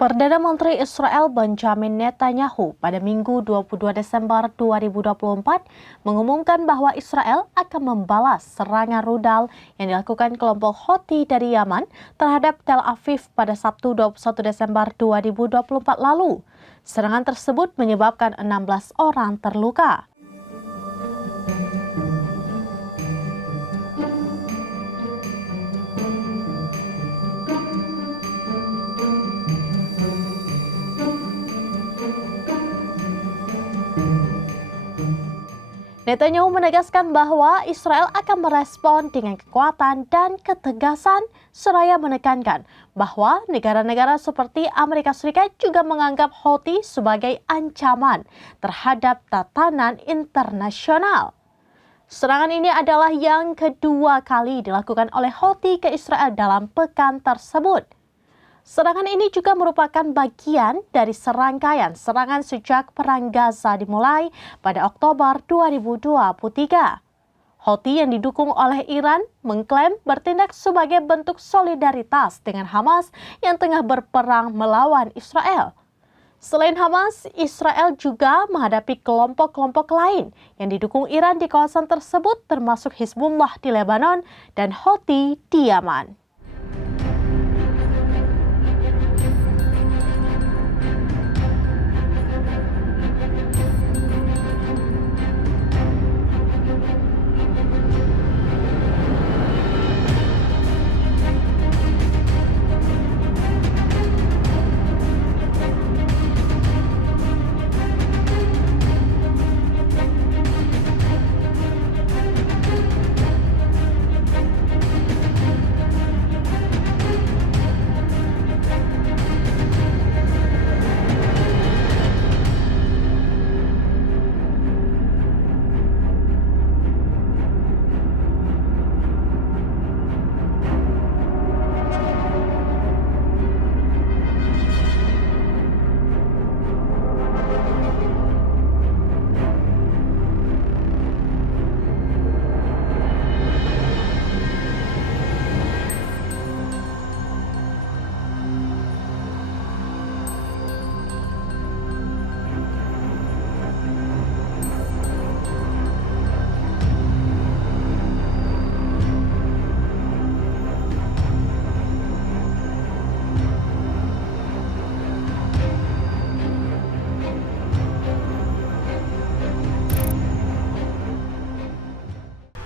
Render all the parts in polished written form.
Perdana Menteri Israel Benjamin Netanyahu pada Minggu 22 Desember 2024 mengumumkan bahwa Israel akan membalas serangan rudal yang dilakukan kelompok Houthi dari Yaman terhadap Tel Aviv pada Sabtu 21 Desember 2024 lalu. Serangan tersebut menyebabkan 16 orang terluka. Netanyahu menegaskan bahwa Israel akan merespon dengan kekuatan dan ketegasan, seraya menekankan bahwa negara-negara seperti Amerika Serikat juga menganggap Houthi sebagai ancaman terhadap tatanan internasional. Serangan ini adalah yang kedua kali dilakukan oleh Houthi ke Israel dalam pekan tersebut. Serangan ini juga merupakan bagian dari serangkaian serangan sejak Perang Gaza dimulai pada Oktober 2023. Houthi yang didukung oleh Iran mengklaim bertindak sebagai bentuk solidaritas dengan Hamas yang tengah berperang melawan Israel. Selain Hamas, Israel juga menghadapi kelompok-kelompok lain yang didukung Iran di kawasan tersebut termasuk Hizbullah di Lebanon dan Houthi di Yaman.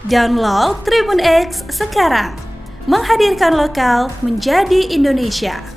Download Tribun X sekarang, menghadirkan lokal menjadi Indonesia.